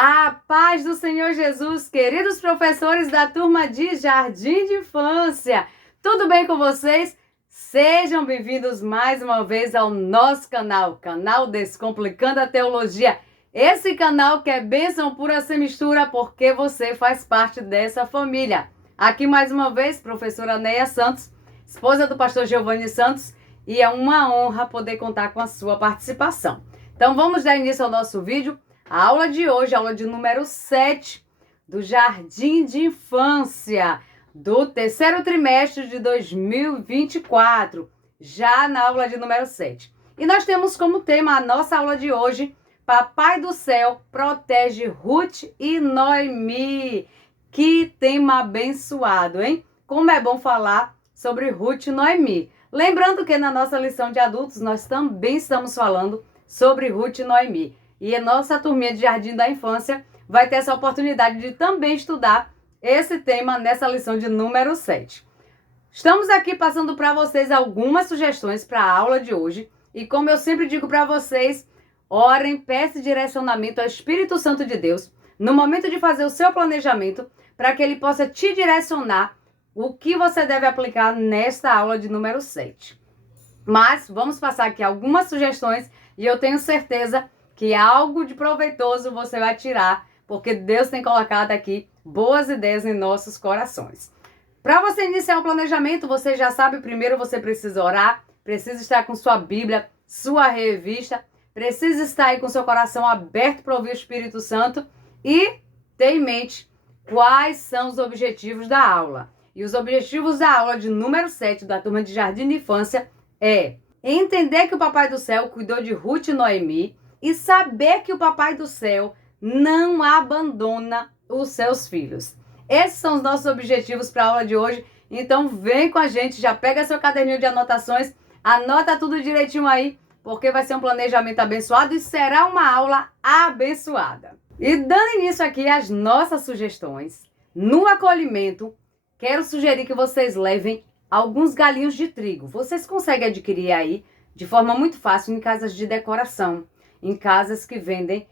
A paz do Senhor Jesus, queridos professores da turma de Jardim de Infância. Tudo bem com vocês? Sejam bem-vindos mais uma vez ao nosso canal Descomplicando a Teologia. Esse canal que é bênção pura sem mistura, porque você faz parte dessa família. Aqui mais uma vez, professora Neia Santos, esposa do pastor Giovanni Santos, e é uma honra poder contar com a sua participação. Então vamos dar início ao nosso vídeo. A aula de hoje, a aula de número 7 do Jardim de Infância, do terceiro trimestre de 2024, já na aula de número 7. E nós temos como tema a nossa aula de hoje, Papai do Céu protege Ruth e Noemi. Que tema abençoado, hein? Como é bom falar sobre Ruth e Noemi. Lembrando que na nossa lição de adultos, nós também estamos falando sobre Ruth e Noemi. E a nossa turminha de Jardim da Infância vai ter essa oportunidade de também estudar esse tema nessa lição de número 7. Estamos aqui passando para vocês algumas sugestões para a aula de hoje. E como eu sempre digo para vocês, orem, peçam direcionamento ao Espírito Santo de Deus no momento de fazer o seu planejamento, para que ele possa te direcionar o que você deve aplicar nesta aula de número 7. Mas vamos passar aqui algumas sugestões e eu tenho certeza que algo de proveitoso você vai tirar, porque Deus tem colocado aqui boas ideias em nossos corações. Para você iniciar o planejamento, você já sabe, primeiro você precisa orar, precisa estar com sua Bíblia, sua revista, precisa estar aí com seu coração aberto para ouvir o Espírito Santo e ter em mente quais são os objetivos da aula. E os objetivos da aula de número 7 da turma de Jardim de Infância é entender que o Papai do Céu cuidou de Ruth e Noemi, e saber que o Papai do Céu não abandona os seus filhos. Esses são os nossos objetivos para a aula de hoje. Então vem com a gente, já pega seu caderninho de anotações, anota tudo direitinho aí, porque vai ser um planejamento abençoado e será uma aula abençoada. E dando início aqui às nossas sugestões, no acolhimento, quero sugerir que vocês levem alguns galinhos de trigo. Vocês conseguem adquirir aí de forma muito fácil em casas de decoração, em casas que vendem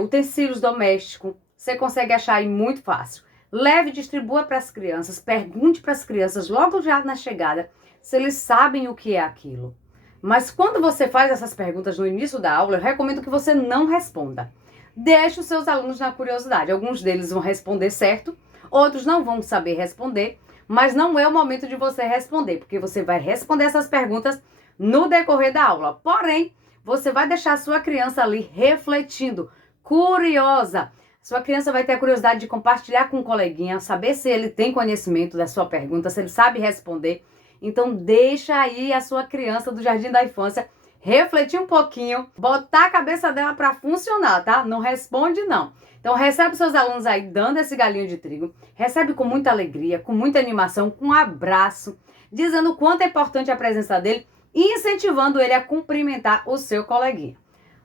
utensílios domésticos. Você consegue achar aí muito fácil. Leve e distribua para as crianças. Pergunte para as crianças logo já na chegada se eles sabem o que é aquilo. Mas quando você faz essas perguntas no início da aula, eu recomendo que você não responda. Deixe os seus alunos na curiosidade. Alguns deles vão responder certo, outros não vão saber responder, mas não é o momento de você responder, porque você vai responder essas perguntas no decorrer da aula. Porém, você vai deixar a sua criança ali refletindo, curiosa. Sua criança vai ter a curiosidade de compartilhar com um coleguinha, saber se ele tem conhecimento da sua pergunta, se ele sabe responder. Então, deixa aí a sua criança do Jardim da Infância refletir um pouquinho, botar a cabeça dela para funcionar, tá? Não responde, não. Então, recebe seus alunos aí dando esse galinho de trigo. Recebe com muita alegria, com muita animação, com um abraço, dizendo o quanto é importante a presença dele e incentivando ele a cumprimentar o seu coleguinha.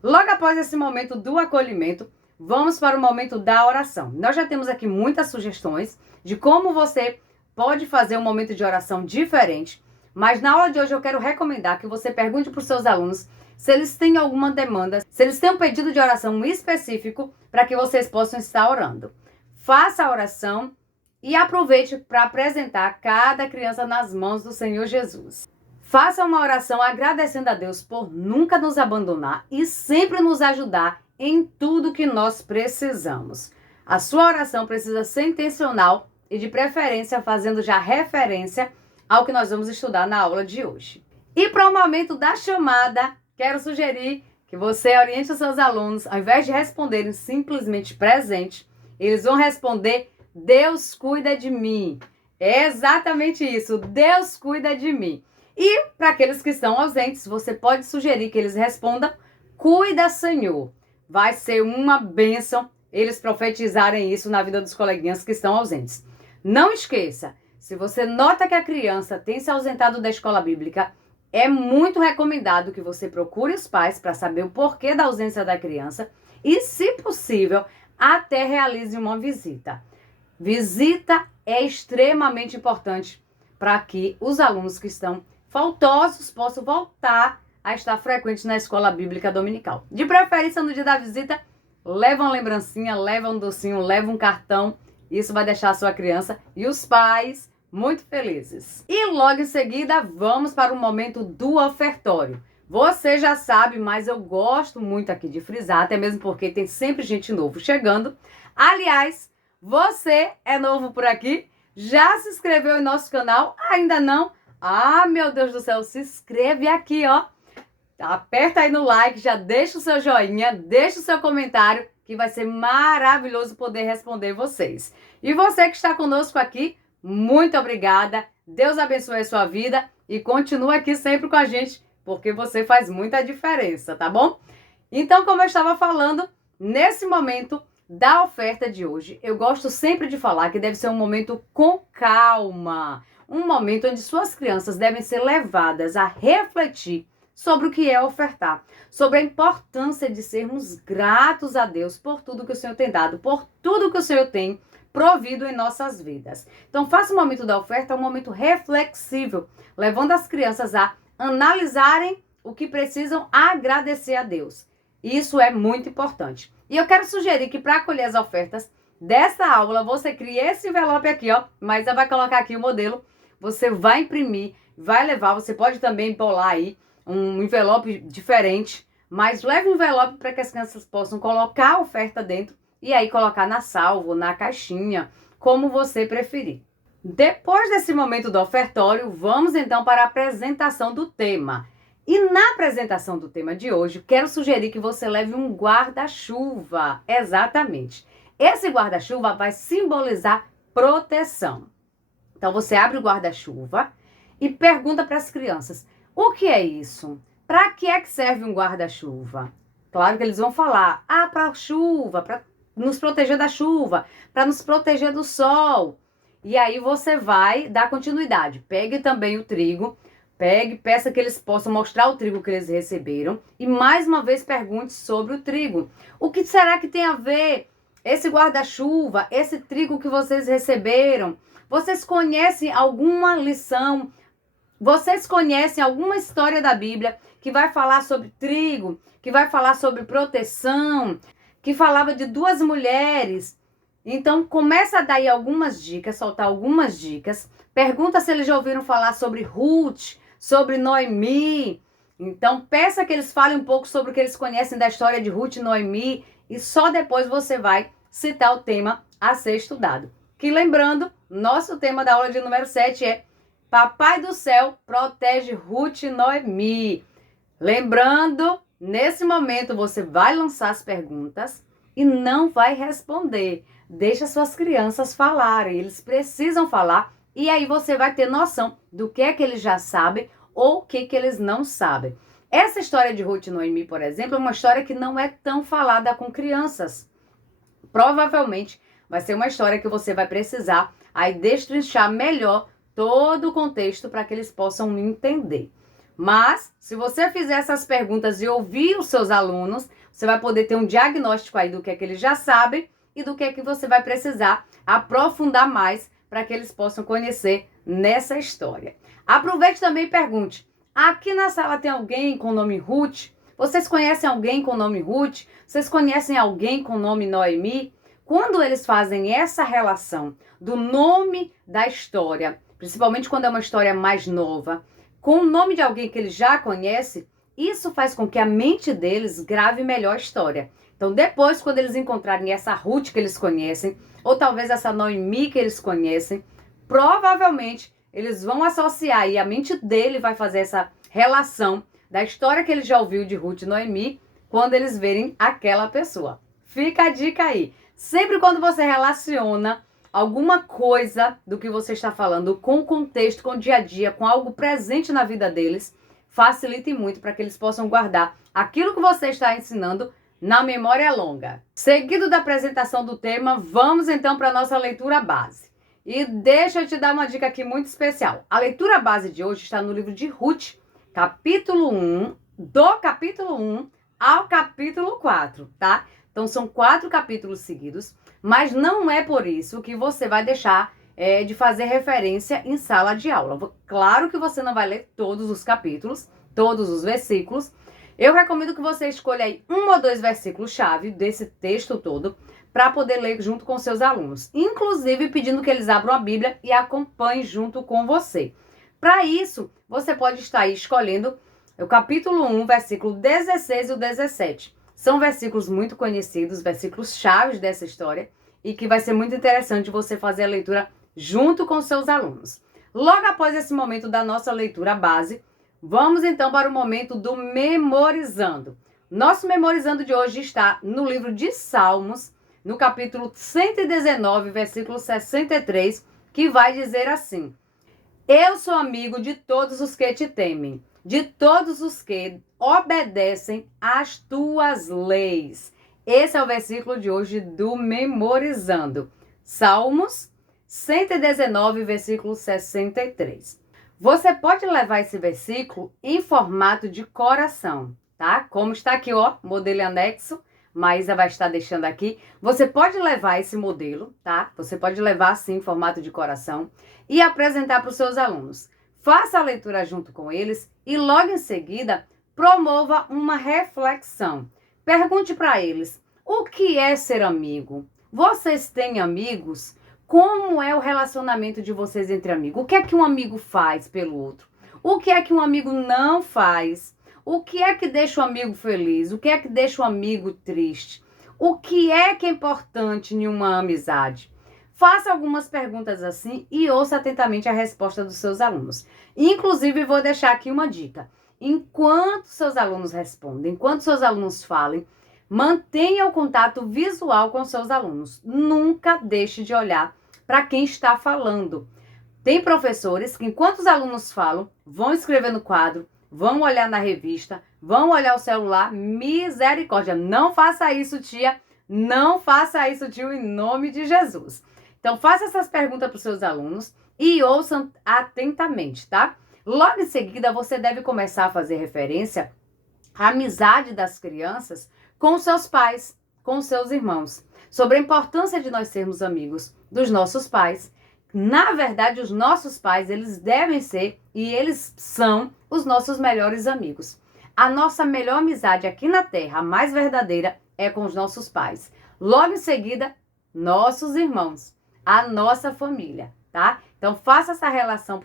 Logo após esse momento do acolhimento, vamos para o momento da oração. Nós já temos aqui muitas sugestões de como você pode fazer um momento de oração diferente, mas na aula de hoje eu quero recomendar que você pergunte para os seus alunos se eles têm alguma demanda, se eles têm um pedido de oração específico para que vocês possam estar orando. Faça a oração e aproveite para apresentar cada criança nas mãos do Senhor Jesus. Faça uma oração agradecendo a Deus por nunca nos abandonar e sempre nos ajudar em tudo que nós precisamos. A sua oração precisa ser intencional e de preferência fazendo já referência ao que nós vamos estudar na aula de hoje. E para o momento da chamada, quero sugerir que você oriente os seus alunos, ao invés de responderem simplesmente presente, eles vão responder: Deus cuida de mim. É exatamente isso, Deus cuida de mim. E para aqueles que estão ausentes, você pode sugerir que eles respondam: cuida, Senhor. Vai ser uma bênção eles profetizarem isso na vida dos coleguinhas que estão ausentes. Não esqueça, se você nota que a criança tem se ausentado da escola bíblica, é muito recomendado que você procure os pais para saber o porquê da ausência da criança e, se possível, até realize uma visita. Visita é extremamente importante para que os alunos que estão faltosos possam voltar a estar frequentes na escola bíblica dominical. De preferência, no dia da visita, leva uma lembrancinha, leva um docinho, leva um cartão. Isso vai deixar a sua criança e os pais muito felizes. E logo em seguida, vamos para o momento do ofertório. Você já sabe, mas eu gosto muito aqui de frisar, até mesmo porque tem sempre gente nova chegando. Aliás, você é novo por aqui? Já se inscreveu em nosso canal? Ainda não? Ah, meu Deus do céu, se inscreve aqui, ó. Aperta aí no like, já deixa o seu joinha, deixa o seu comentário, que vai ser maravilhoso poder responder vocês. E você que está conosco aqui, muito obrigada. Deus abençoe a sua vida e continue aqui sempre com a gente, porque você faz muita diferença, tá bom? Então, como eu estava falando, nesse momento da oferta de hoje, eu gosto sempre de falar que deve ser um momento com calma. Um momento onde suas crianças devem ser levadas a refletir sobre o que é ofertar, sobre a importância de sermos gratos a Deus por tudo que o Senhor tem dado, por tudo que o Senhor tem provido em nossas vidas. Então, faça o momento da oferta um momento reflexível, levando as crianças a analisarem o que precisam agradecer a Deus. Isso é muito importante. E eu quero sugerir que para acolher as ofertas dessa aula, você crie esse envelope aqui, ó, mas já vai colocar aqui o modelo, você vai imprimir, vai levar, você pode também bolar aí um envelope diferente, mas leve um envelope para que as crianças possam colocar a oferta dentro e aí colocar na salva, na caixinha, como você preferir. Depois desse momento do ofertório, vamos então para a apresentação do tema. E na apresentação do tema de hoje, quero sugerir que você leve um guarda-chuva. Exatamente. Esse guarda-chuva vai simbolizar proteção. Então você abre o guarda-chuva e pergunta para as crianças: o que é isso? Para que é que serve um guarda-chuva? Claro que eles vão falar: para chuva, para nos proteger da chuva, para nos proteger do sol. E aí você vai dar continuidade. Pegue também o trigo, peça que eles possam mostrar o trigo que eles receberam e mais uma vez pergunte sobre o trigo. O que será que tem a ver esse guarda-chuva, esse trigo que vocês receberam? Vocês conhecem alguma lição? Vocês conhecem alguma história da Bíblia que vai falar sobre trigo, que vai falar sobre proteção, que falava de duas mulheres? Então, começa a dar aí algumas dicas, soltar algumas dicas. Pergunta se eles já ouviram falar sobre Ruth, sobre Noemi. Então, peça que eles falem um pouco sobre o que eles conhecem da história de Ruth e Noemi. E só depois você vai citar o tema a ser estudado. Que lembrando, nosso tema da aula de número 7 é Papai do Céu protege Ruth e Noemi. Lembrando, nesse momento você vai lançar as perguntas e não vai responder. Deixa suas crianças falarem, eles precisam falar e aí você vai ter noção do que é que eles já sabem ou o que é que eles não sabem. Essa história de Ruth e Noemi, por exemplo, é uma história que não é tão falada com crianças. Provavelmente vai ser uma história que você vai precisar aí destrinchar melhor todo o contexto para que eles possam entender. Mas, se você fizer essas perguntas e ouvir os seus alunos, você vai poder ter um diagnóstico aí do que é que eles já sabem e do que é que você vai precisar aprofundar mais para que eles possam conhecer nessa história. Aproveite também e pergunte: aqui na sala tem alguém com o nome Ruth? Vocês conhecem alguém com o nome Ruth? Vocês conhecem alguém com o nome Noemi? Quando eles fazem essa relação do nome da história, principalmente quando é uma história mais nova, com o nome de alguém que eles já conhecem, isso faz com que a mente deles grave melhor a história. Então, depois, quando eles encontrarem essa Ruth que eles conhecem, ou talvez essa Noemi que eles conhecem, provavelmente eles vão associar e a mente dele vai fazer essa relação da história que ele já ouviu de Ruth e Noemi quando eles verem aquela pessoa. Fica a dica aí. Sempre quando você relaciona alguma coisa do que você está falando com o contexto, com o dia a dia, com algo presente na vida deles, facilite muito para que eles possam guardar aquilo que você está ensinando na memória longa. Seguido da apresentação do tema, vamos então para a nossa leitura base. E deixa eu te dar uma dica aqui muito especial. A leitura base de hoje está no livro de Ruth, capítulo 1, do capítulo 1 ao capítulo 4, tá? Então são 4 capítulos seguidos, mas não é por isso que você vai deixar de fazer referência em sala de aula. Claro que você não vai ler todos os capítulos, todos os versículos. Eu recomendo que você escolha aí 1 ou 2 versículos-chave desse texto todo para poder ler junto com seus alunos. Inclusive pedindo que eles abram a Bíblia e acompanhem junto com você. Para isso, você pode estar aí escolhendo o capítulo 1, versículo 16 e o 17. São versículos muito conhecidos, versículos chaves dessa história, e que vai ser muito interessante você fazer a leitura junto com seus alunos. Logo após esse momento da nossa leitura base, vamos então para o momento do memorizando. Nosso memorizando de hoje está no livro de Salmos, no capítulo 119, versículo 63, que vai dizer assim: Eu sou amigo de todos os que te temem, de todos os que obedecem às tuas leis. Esse é o versículo de hoje do Memorizando. Salmos 119, versículo 63. Você pode levar esse versículo em formato de coração, tá? Como está aqui, ó, modelo anexo. Maísa vai estar deixando aqui. Você pode levar esse modelo, tá? Você pode levar assim em formato de coração e apresentar para os seus alunos. Faça a leitura junto com eles e logo em seguida promova uma reflexão. Pergunte para eles: o que é ser amigo? Vocês têm amigos? Como é o relacionamento de vocês entre amigos? O que é que um amigo faz pelo outro? O que é que um amigo não faz? O que é que deixa o amigo feliz? O que é que deixa o amigo triste? O que é importante em uma amizade? Faça algumas perguntas assim e ouça atentamente a resposta dos seus alunos. Inclusive, vou deixar aqui uma dica. Enquanto seus alunos respondem, enquanto seus alunos falem, mantenha o contato visual com seus alunos. Nunca deixe de olhar para quem está falando. Tem professores que, enquanto os alunos falam, vão escrever no quadro, vão olhar na revista, vão olhar o celular. Misericórdia, não faça isso, tia. Não faça isso, tio, em nome de Jesus. Então, faça essas perguntas para os seus alunos e ouçam atentamente, tá? Logo em seguida, você deve começar a fazer referência à amizade das crianças com seus pais, com seus irmãos, sobre a importância de nós sermos amigos dos nossos pais. Na verdade, os nossos pais, eles devem ser e eles são os nossos melhores amigos. A nossa melhor amizade aqui na Terra, a mais verdadeira, é com os nossos pais. Logo em seguida, nossos irmãos, a nossa família, tá? Então, faça essa relação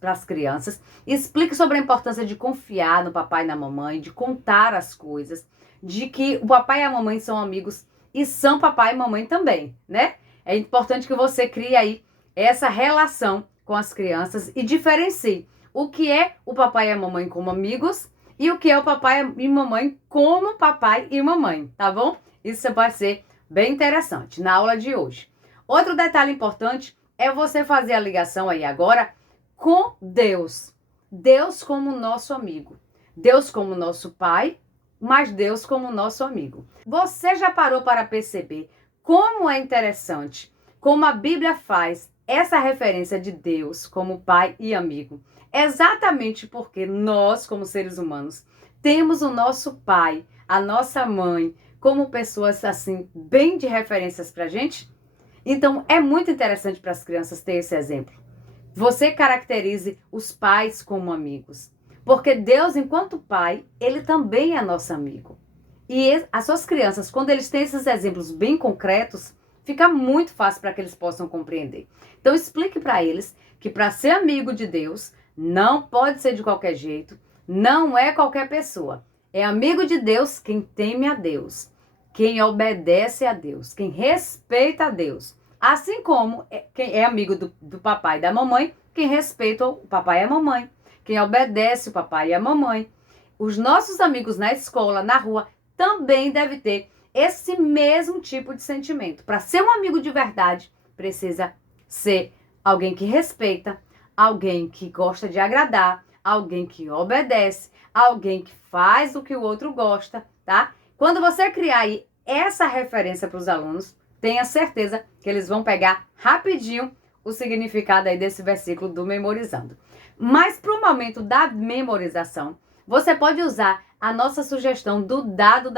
para as crianças, explique sobre a importância de confiar no papai e na mamãe, de contar as coisas, de que o papai e a mamãe são amigos e são papai e mamãe também, né? É importante que você crie aí essa relação com as crianças e diferencie o que é o papai e a mamãe como amigos e o que é o papai e mamãe como papai e mamãe, tá bom? Isso vai ser bem interessante na aula de hoje. Outro detalhe importante é você fazer a ligação aí agora com Deus. Deus como nosso amigo. Deus como nosso pai, mas Deus como nosso amigo. Você já parou para perceber como é interessante, como a Bíblia faz essa referência de Deus como pai e amigo? Exatamente porque nós, como seres humanos, temos o nosso pai, a nossa mãe, como pessoas assim, bem de referências pra gente. Então, é muito interessante para as crianças ter esse exemplo. Você caracterize os pais como amigos. Porque Deus, enquanto pai, ele também é nosso amigo. E as suas crianças, quando eles têm esses exemplos bem concretos, fica muito fácil para que eles possam compreender. Então, explique para eles que para ser amigo de Deus, não pode ser de qualquer jeito, não é qualquer pessoa. É amigo de Deus quem teme a Deus, quem obedece a Deus, quem respeita a Deus. Assim como quem é amigo do papai e da mamãe, quem respeita o papai e a mamãe, quem obedece o papai e a mamãe. Os nossos amigos na escola, na rua, também devem ter esse mesmo tipo de sentimento. Para ser um amigo de verdade, precisa ser alguém que respeita, alguém que gosta de agradar, alguém que obedece, alguém que faz o que o outro gosta, tá? Quando você criar aí essa referência para os alunos, tenha certeza que eles vão pegar rapidinho o significado aí desse versículo do Memorizando. Mas para o momento da memorização, você pode usar a nossa sugestão do dado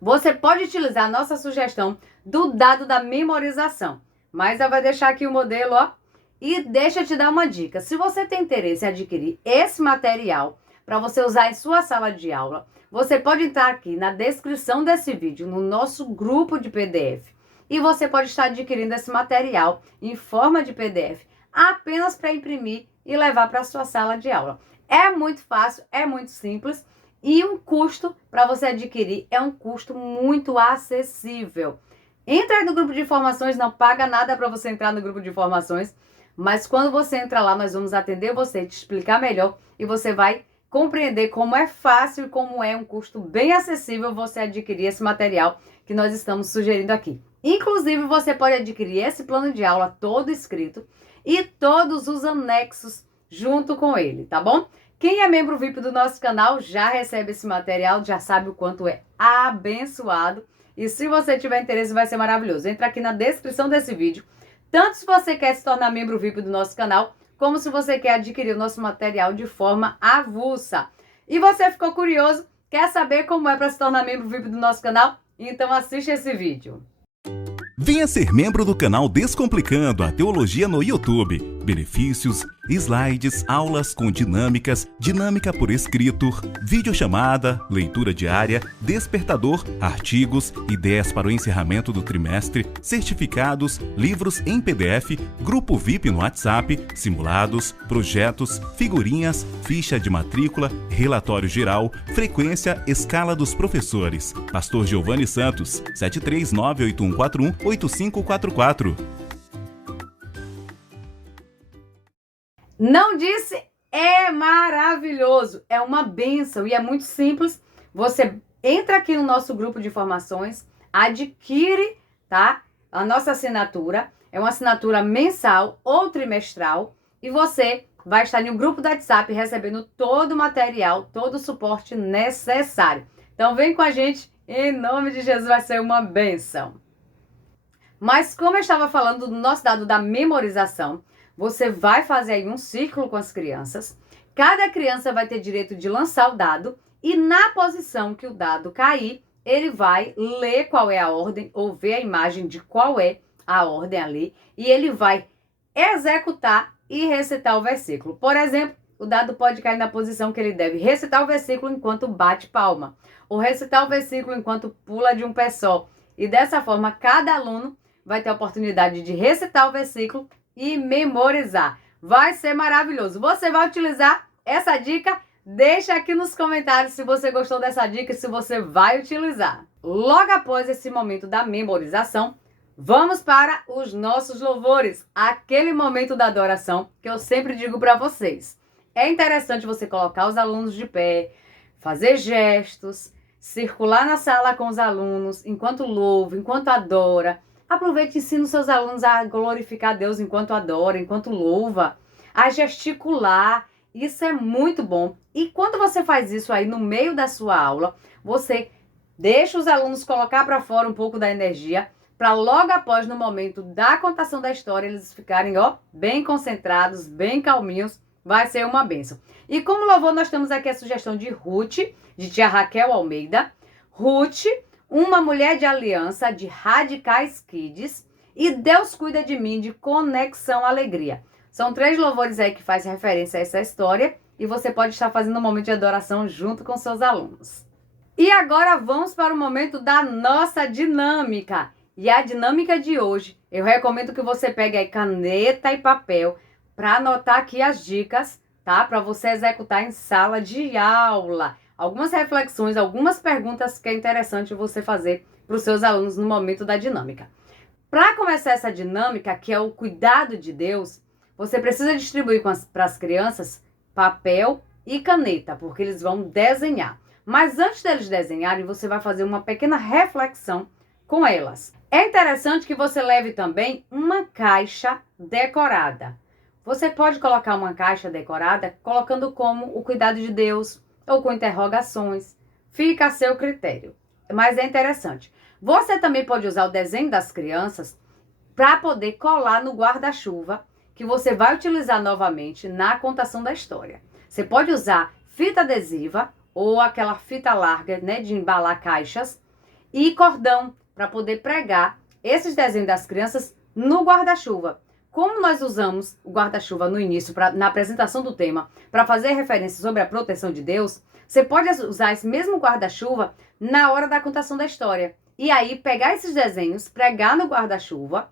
Você pode utilizar a nossa sugestão do dado da memorização. Mas eu vou deixar aqui o modelo, ó. E deixa eu te dar uma dica. Se você tem interesse em adquirir esse material para você usar em sua sala de aula, você pode entrar aqui na descrição desse vídeo, no nosso grupo de PDF, e você pode estar adquirindo esse material em forma de PDF, apenas para imprimir e levar para a sua sala de aula. É muito fácil, é muito simples, e um custo para você adquirir é um custo muito acessível. Entra aí no grupo de informações, não paga nada para você entrar no grupo de informações, mas quando você entra lá, nós vamos atender você, te explicar melhor e você vai compreender como é fácil e como é um custo bem acessível você adquirir esse material que nós estamos sugerindo aqui. Inclusive, você pode adquirir esse plano de aula todo escrito e todos os anexos junto com ele, tá bom? Quem é membro VIP do nosso canal já recebe esse material, já sabe o quanto é abençoado. E se você tiver interesse, vai ser maravilhoso. Entra aqui na descrição desse vídeo. Tanto se você quer se tornar membro VIP do nosso canal, como se você quer adquirir o nosso material de forma avulsa. E você ficou curioso? Quer saber como é para se tornar membro VIP do nosso canal? Então assiste esse vídeo. Venha ser membro do canal Descomplicando a Teologia no YouTube. Benefícios, slides, aulas com dinâmicas, dinâmica por escrito, videochamada, leitura diária, despertador, artigos, ideias para o encerramento do trimestre, certificados, livros em PDF, grupo VIP no WhatsApp, simulados, projetos, figurinhas, ficha de matrícula, relatório geral, frequência, escala dos professores. Pastor Giovanni Santos, 73981418544. Não disse? É maravilhoso, é uma bênção e é muito simples. Você entra aqui no nosso grupo de informações, adquire, tá? A nossa assinatura, é uma assinatura mensal ou trimestral e você vai estar no grupo do WhatsApp recebendo todo o material, todo o suporte necessário. Então vem com a gente, em nome de Jesus, vai ser uma bênção. Mas como eu estava falando do nosso dado da memorização, você vai fazer aí um círculo com as crianças. Cada criança vai ter direito de lançar o dado e na posição que o dado cair, ele vai ler qual é a ordem ou ver a imagem de qual é a ordem ali e ele vai executar e recitar o versículo. Por exemplo, o dado pode cair na posição que ele deve recitar o versículo enquanto bate palma ou recitar o versículo enquanto pula de um pé só. E dessa forma, cada aluno vai ter a oportunidade de recitar o versículo e memorizar. Vai ser maravilhoso. Você vai utilizar essa dica? Deixa aqui nos comentários se você gostou dessa dica e se você vai utilizar. Logo após esse momento da memorização, vamos para os nossos louvores. Aquele momento da adoração que eu sempre digo para vocês. É interessante você colocar os alunos de pé, fazer gestos, circular na sala com os alunos, enquanto louva, enquanto adora. Aproveite e ensine os seus alunos a glorificar a Deus enquanto adora, enquanto louva, a gesticular. Isso é muito bom. E quando você faz isso aí no meio da sua aula, você deixa os alunos colocar para fora um pouco da energia, para logo após, no momento da contação da história, eles ficarem, bem concentrados, bem calminhos. Vai ser uma bênção. E como louvor, nós temos aqui a sugestão de Ruth, de tia Raquel Almeida. Ruth, uma mulher de aliança, de Radicais Kids, e Deus cuida de mim, de Conexão Alegria. São 3 louvores aí que fazem referência a essa história e você pode estar fazendo um momento de adoração junto com seus alunos. E agora vamos para o momento da nossa dinâmica. E a dinâmica de hoje, eu recomendo que você pegue aí caneta e papel para anotar aqui as dicas, tá? Para você executar em sala de aula. Algumas reflexões, algumas perguntas que é interessante você fazer para os seus alunos no momento da dinâmica. Para começar essa dinâmica, que é o cuidado de Deus, você precisa distribuir para as crianças papel e caneta, porque eles vão desenhar. Mas antes deles desenharem, você vai fazer uma pequena reflexão com elas. É interessante que você leve também uma caixa decorada. Você pode colocar uma caixa decorada colocando como o cuidado de Deus, ou com interrogações, fica a seu critério. Mas é interessante. Você também pode usar o desenho das crianças para poder colar no guarda-chuva, que você vai utilizar novamente na contação da história. Você pode usar fita adesiva ou aquela fita larga, né, de embalar caixas e cordão para poder pregar esses desenhos das crianças no guarda-chuva. como nós usamos o guarda-chuva no início, na apresentação do tema, para fazer referência sobre a proteção de Deus, você pode usar esse mesmo guarda-chuva na hora da contação da história. E aí pegar esses desenhos, pregar no guarda-chuva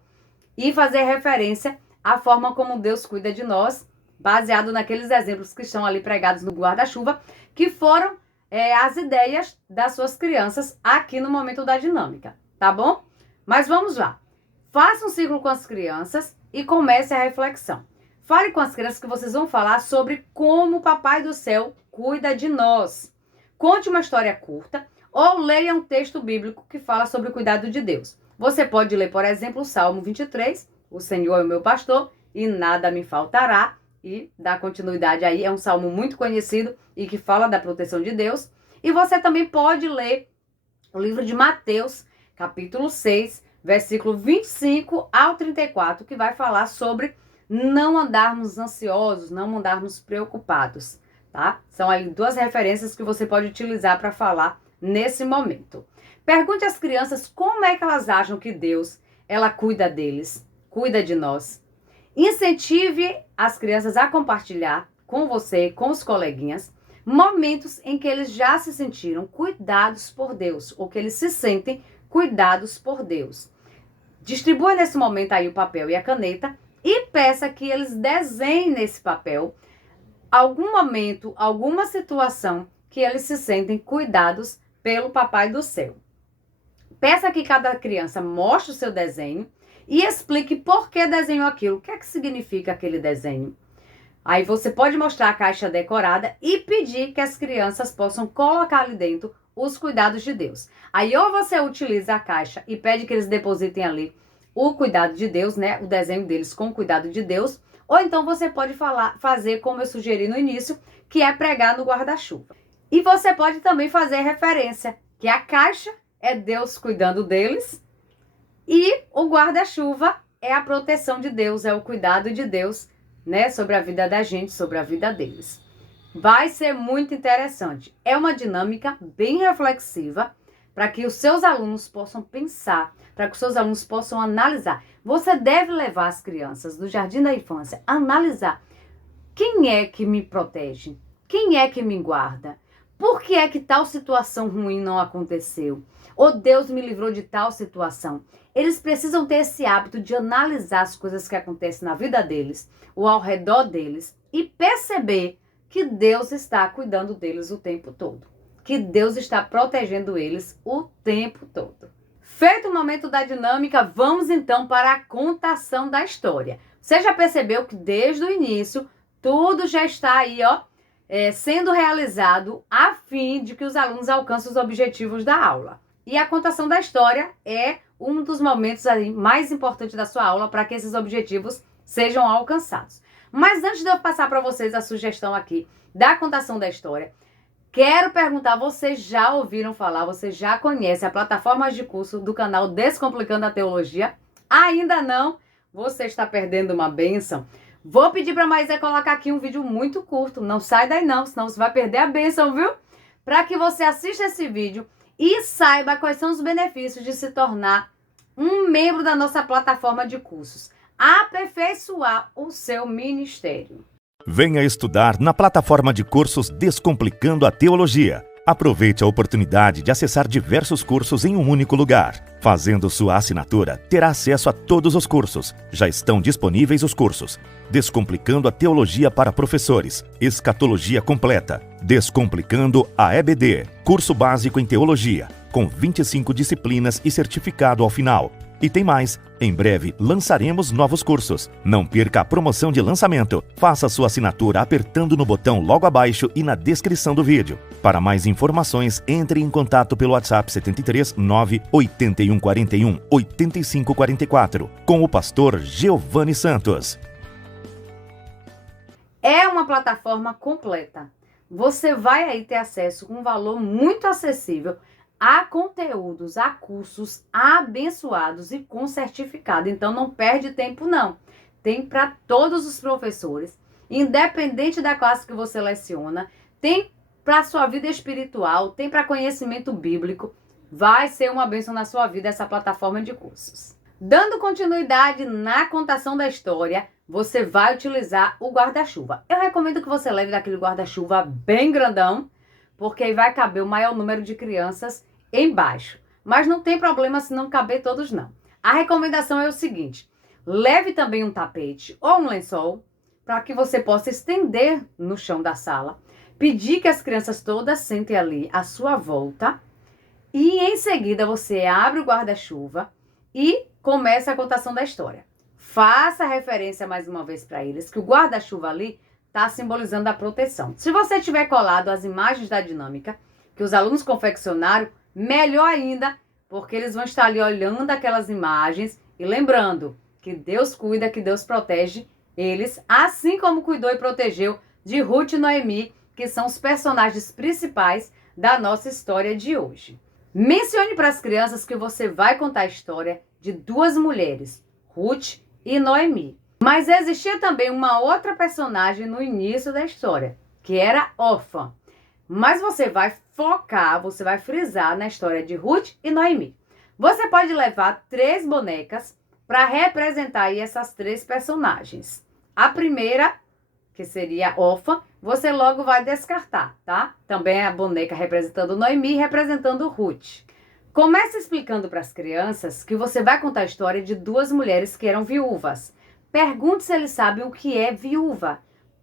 e fazer referência à forma como Deus cuida de nós, baseado naqueles exemplos que estão ali pregados no guarda-chuva, que foram as ideias das suas crianças aqui no momento da dinâmica, tá bom? Mas vamos lá. Faça um ciclo com as crianças e comece a reflexão. Fale com as crianças que vocês vão falar sobre como o Papai do Céu cuida de nós. Conte uma história curta ou leia um texto bíblico que fala sobre o cuidado de Deus. Você pode ler, por exemplo, o Salmo 23, o Senhor é o meu pastor e nada me faltará. E dar continuidade aí, é um salmo muito conhecido e que fala da proteção de Deus. E você também pode ler o livro de Mateus, capítulo 6, versículo 25 ao 34, que vai falar sobre não andarmos ansiosos, não andarmos preocupados, tá? São aí duas referências que você pode utilizar para falar nesse momento. Pergunte às crianças como é que elas acham que Deus, ela cuida deles, cuida de nós. Incentive as crianças a compartilhar com você, com os coleguinhas, momentos em que eles já se sentiram cuidados por Deus, ou que eles se sentem cuidados por Deus. Distribua nesse momento aí o papel e a caneta e peça que eles desenhem nesse papel algum momento, alguma situação que eles se sentem cuidados pelo Papai do Céu. Peça que cada criança mostre o seu desenho e explique por que desenhou aquilo, o que é que significa aquele desenho. Aí você pode mostrar a caixa decorada e pedir que as crianças possam colocar ali dentro os cuidados de Deus. Aí ou você utiliza a caixa e pede que eles depositem ali o cuidado de Deus, né? O desenho deles com o cuidado de Deus. Ou então você pode fazer como eu sugeri no início, que é pregar no guarda-chuva. E você pode também fazer referência que a caixa é Deus cuidando deles e o guarda-chuva é a proteção de Deus, é o cuidado de Deus, né? Sobre a vida da gente, sobre a vida deles. Vai ser muito interessante. É uma dinâmica bem reflexiva para que os seus alunos possam pensar, para que os seus alunos possam analisar. Você deve levar as crianças do Jardim da Infância a analisar quem é que me protege, quem é que me guarda, por que é que tal situação ruim não aconteceu, ou Deus me livrou de tal situação. Eles precisam ter esse hábito de analisar as coisas que acontecem na vida deles, ou ao redor deles, e perceber que Deus está cuidando deles o tempo todo. Que Deus está protegendo eles o tempo todo. Feito o momento da dinâmica, vamos então para a contação da história. Você já percebeu que desde o início, tudo já está aí, sendo realizado a fim de que os alunos alcancem os objetivos da aula. E a contação da história é um dos momentos aí mais importantes da sua aula para que esses objetivos sejam alcançados. Mas antes de eu passar para vocês a sugestão aqui da contação da história, quero perguntar, vocês já ouviram falar, vocês já conhecem a plataforma de curso do canal Descomplicando a Teologia? Ainda não? Você está perdendo uma bênção. Vou pedir para a Maísa colocar aqui um vídeo muito curto, não sai daí não, senão você vai perder a bênção, viu? Para que você assista esse vídeo e saiba quais são os benefícios de se tornar um membro da nossa plataforma de cursos. Aperfeiçoar o seu ministério. Venha estudar na plataforma de cursos Descomplicando a Teologia. Aproveite a oportunidade de acessar diversos cursos em um único lugar. Fazendo sua assinatura, terá acesso a todos os cursos. Já estão disponíveis os cursos: Descomplicando a Teologia para Professores, Escatologia Completa, Descomplicando a EBD, Curso Básico em Teologia, com 25 disciplinas e certificado ao final. E tem mais, em breve lançaremos novos cursos. Não perca a promoção de lançamento. Faça sua assinatura apertando no botão logo abaixo e na descrição do vídeo. Para mais informações, entre em contato pelo WhatsApp 73 981 41 85 44 com o pastor Giovanni Santos. É uma plataforma completa. Você vai aí ter acesso com um valor muito acessível a conteúdos, a cursos abençoados e com certificado. Então não perde tempo não. Tem para todos os professores, independente da classe que você leciona, tem para a sua vida espiritual, tem para conhecimento bíblico. Vai ser uma bênção na sua vida essa plataforma de cursos. Dando continuidade na contação da história, você vai utilizar o guarda-chuva. Eu recomendo que você leve daquele guarda-chuva bem grandão, porque aí vai caber o maior número de crianças embaixo. Mas não tem problema se não caber todos, não. A recomendação é o seguinte: leve também um tapete ou um lençol para que você possa estender no chão da sala, pedir que as crianças todas sentem ali à sua volta e em seguida você abre o guarda-chuva e começa a contação da história. Faça referência mais uma vez para eles que o guarda-chuva ali está simbolizando a proteção. Se você tiver colado as imagens da dinâmica que os alunos confeccionaram, melhor ainda, porque eles vão estar ali olhando aquelas imagens e lembrando que Deus cuida, que Deus protege eles, assim como cuidou e protegeu de Ruth e Noemi, que são os personagens principais da nossa história de hoje. Mencione para as crianças que você vai contar a história de duas mulheres, Ruth e Noemi. Mas existia também uma outra personagem no início da história, que era Orfa. Mas você vai focar, você vai frisar na história de Ruth e Noemi. Você pode levar 3 bonecas para representar aí essas 3 personagens. A primeira, que seria Orfa, você logo vai descartar, tá? Também é a boneca representando Noemi e representando Ruth. Comece explicando para as crianças que você vai contar a história de 2 mulheres que eram viúvas. Pergunte se eles sabem o que é viúva.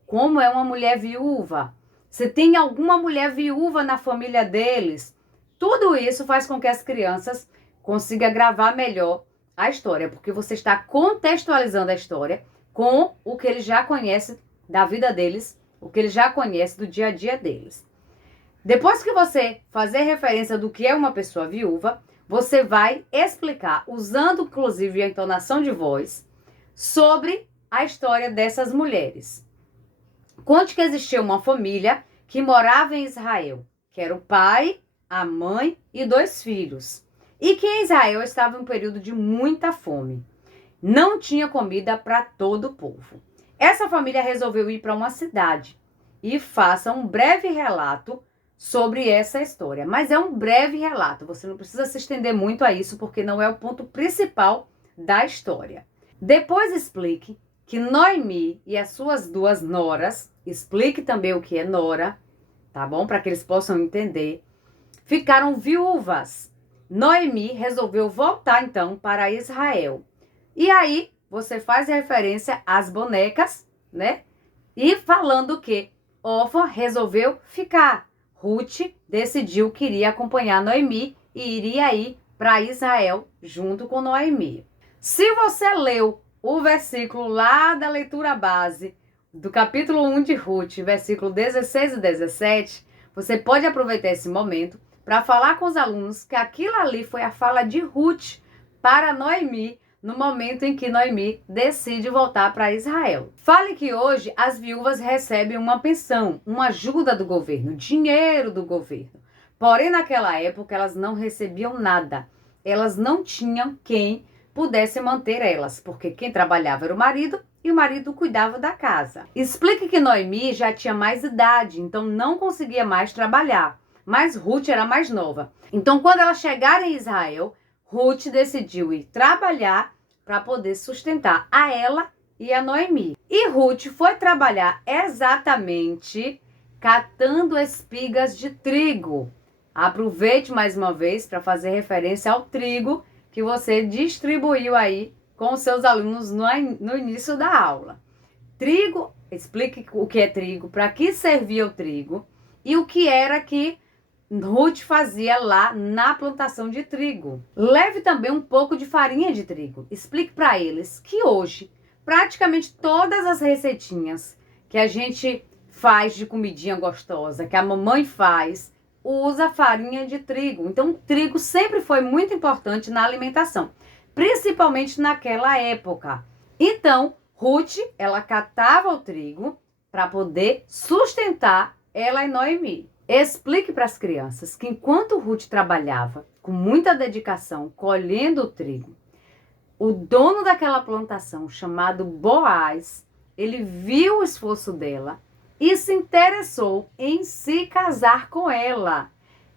Como é uma mulher viúva? Se tem alguma mulher viúva na família deles. Tudo isso faz com que as crianças consigam gravar melhor a história, porque você está contextualizando a história com o que eles já conhecem da vida deles, o que eles já conhecem do dia a dia deles. Depois que você fazer referência do que é uma pessoa viúva, você vai explicar, usando inclusive a entonação de voz, sobre a história dessas mulheres. Conte que existia uma família que morava em Israel, que era o pai, a mãe e 2 filhos. E que em Israel estava em um período de muita fome. Não tinha comida para todo o povo. Essa família resolveu ir para uma cidade e faça um breve relato sobre essa história. Mas é um breve relato, você não precisa se estender muito a isso, porque não é o ponto principal da história. Depois explique que Noemi e as suas 2 noras, explique também o que é nora, tá bom? Para que eles possam entender, ficaram viúvas. Noemi resolveu voltar então para Israel. E aí você faz referência às bonecas, né? E falando que Orfa resolveu ficar. Ruth decidiu que iria acompanhar Noemi e iria ir para Israel junto com Noemi. Se você leu o versículo lá da leitura base do capítulo 1 de Ruth, versículo 16 e 17, você pode aproveitar esse momento para falar com os alunos que aquilo ali foi a fala de Ruth para Noemi, no momento em que Noemi decide voltar para Israel. Fale que hoje as viúvas recebem uma pensão, uma ajuda do governo, dinheiro do governo. Porém, naquela época, elas não recebiam nada. Elas não tinham quem pudesse manter elas, porque quem trabalhava era o marido e o marido cuidava da casa. Explique que Noemi já tinha mais idade, então não conseguia mais trabalhar, mas Ruth era mais nova. Então, quando elas chegaram em Israel, Ruth decidiu ir trabalhar para poder sustentar a ela e a Noemi. E Ruth foi trabalhar exatamente catando espigas de trigo. Aproveite mais uma vez para fazer referência ao trigo que você distribuiu aí com os seus alunos no início da aula. Trigo, explique o que é trigo, para que servia o trigo e o que era que Ruth fazia lá na plantação de trigo. Leve também um pouco de farinha de trigo. Explique para eles que hoje, praticamente todas as receitinhas que a gente faz de comidinha gostosa, que a mamãe faz, usa farinha de trigo. Então, o trigo sempre foi muito importante na alimentação, principalmente naquela época. Então, Ruth, ela catava o trigo para poder sustentar ela e Noemi. Explique para as crianças que enquanto Ruth trabalhava com muita dedicação colhendo o trigo, o dono daquela plantação, chamado Boaz, ele viu o esforço dela e se interessou em se casar com ela.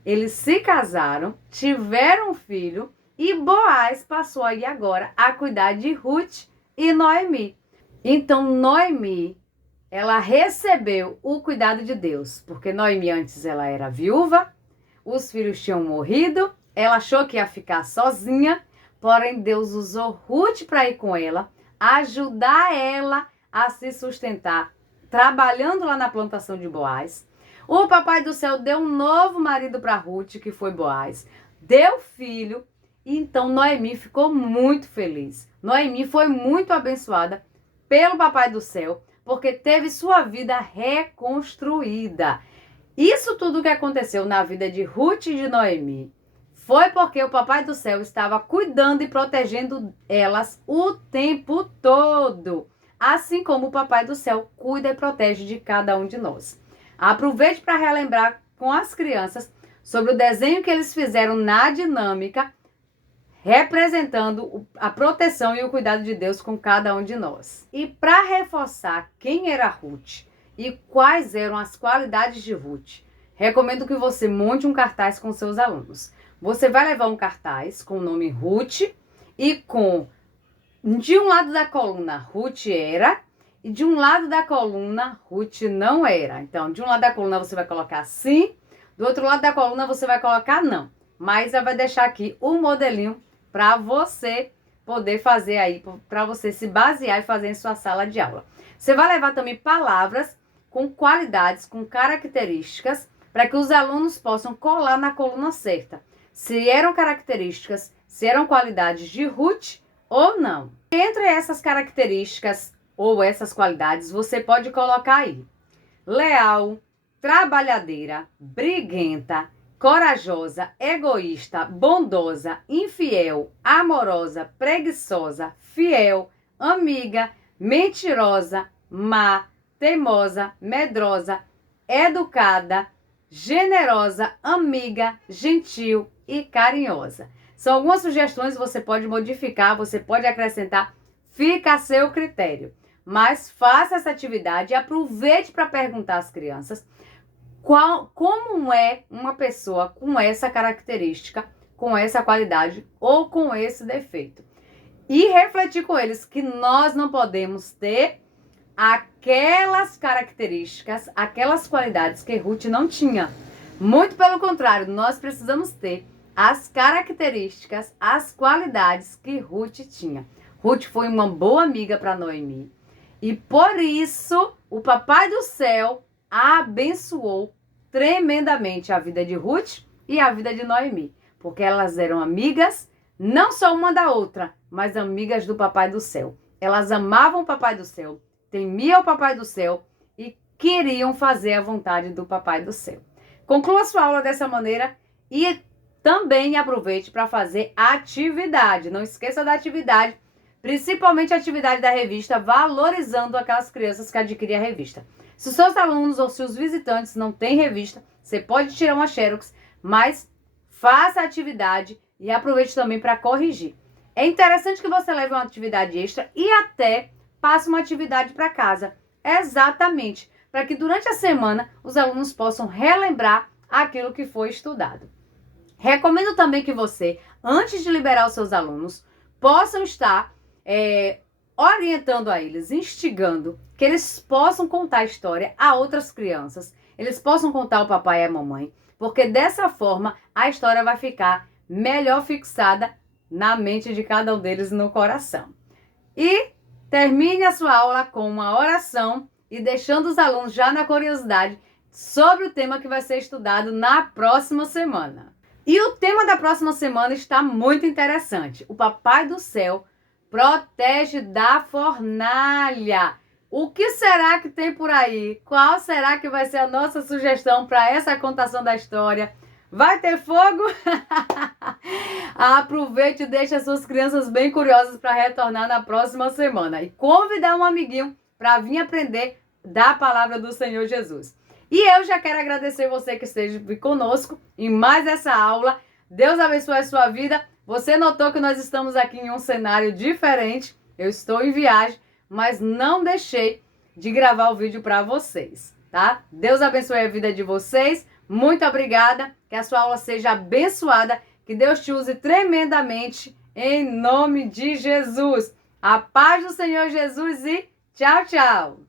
Eles se casaram, tiveram um filho E Boaz passou aí agora a cuidar de Ruth e Noemi. Então Noemi, ela recebeu o cuidado de Deus, porque Noemi antes ela era viúva, os filhos tinham morrido, ela achou que ia ficar sozinha, porém Deus usou Ruth para ir com ela, ajudar ela a se sustentar, trabalhando lá na plantação de Boaz. O papai do céu deu um novo marido para Ruth, que foi Boaz, deu filho, e então Noemi ficou muito feliz. Noemi foi muito abençoada pelo papai do céu, porque teve sua vida reconstruída. Isso tudo que aconteceu na vida de Ruth e de Noemi foi porque o papai do céu estava cuidando e protegendo elas o tempo todo. Assim como o papai do céu cuida e protege de cada um de nós. Aproveite para relembrar com as crianças sobre o desenho que eles fizeram na dinâmica, representando a proteção e o cuidado de Deus com cada um de nós. E para reforçar quem era Ruth e quais eram as qualidades de Ruth, recomendo que você monte um cartaz com seus alunos. Você vai levar um cartaz com o nome Ruth e com, de um lado da coluna, Ruth era, e de um lado da coluna, Ruth não era. Então, de um lado da coluna você vai colocar sim, do outro lado da coluna você vai colocar não. Mas eu vou deixar aqui o modelinho para você poder fazer aí, para você se basear e fazer em sua sala de aula. Você vai levar também palavras com qualidades, com características, para que os alunos possam colar na coluna certa. Se eram características, se eram qualidades de Ruth ou não. Entre essas características ou essas qualidades, você pode colocar aí: leal, trabalhadeira, briguenta, corajosa, egoísta, bondosa, infiel, amorosa, preguiçosa, fiel, amiga, mentirosa, má, teimosa, medrosa, educada, generosa, amiga, gentil e carinhosa. São algumas sugestões, você pode modificar, você pode acrescentar, fica a seu critério. Mas faça essa atividade e aproveite para perguntar às crianças como é uma pessoa com essa característica, com essa qualidade ou com esse defeito. E refletir com eles que nós não podemos ter aquelas características, aquelas qualidades que Ruth não tinha. Muito pelo contrário, nós precisamos ter as características, as qualidades que Ruth tinha. Ruth foi uma boa amiga para Noemi. E por isso, o papai do céu abençoou tremendamente a vida de Ruth e a vida de Noemi, porque elas eram amigas, não só uma da outra, mas amigas do papai do céu. Elas amavam o papai do céu, temiam o papai do céu e queriam fazer a vontade do papai do céu. Conclua sua aula dessa maneira e também aproveite para fazer atividade. Não esqueça da atividade, principalmente a atividade da revista, valorizando aquelas crianças que adquirem a revista. Se os seus alunos ou se os visitantes não têm revista, você pode tirar uma xerox, mas faça a atividade e aproveite também para corrigir. É interessante que você leve uma atividade extra e até passe uma atividade para casa. Exatamente, para que durante a semana os alunos possam relembrar aquilo que foi estudado. Recomendo também que você, antes de liberar os seus alunos, possam estar orientando a eles, instigando, que eles possam contar a história a outras crianças, eles possam contar ao papai e à mamãe, porque dessa forma a história vai ficar melhor fixada na mente de cada um deles, no coração. E termine a sua aula com uma oração e deixando os alunos já na curiosidade sobre o tema que vai ser estudado na próxima semana. E o tema da próxima semana está muito interessante. O Papai do Céu protege da fornalha. O que será que tem por aí? Qual será que vai ser a nossa sugestão para essa contação da história? Vai ter fogo? Aproveite e deixe as suas crianças bem curiosas para retornar na próxima semana. E convidar um amiguinho para vir aprender da palavra do Senhor Jesus. E eu já quero agradecer você que esteja conosco em mais essa aula. Deus abençoe a sua vida. Você notou que nós estamos aqui em um cenário diferente. Eu estou em viagem, mas não deixei de gravar o vídeo para vocês, tá? Deus abençoe a vida de vocês. Muito obrigada. Que a sua aula seja abençoada. Que Que Deus te use tremendamente em nome de Jesus. A paz do Senhor Jesus e tchau, tchau.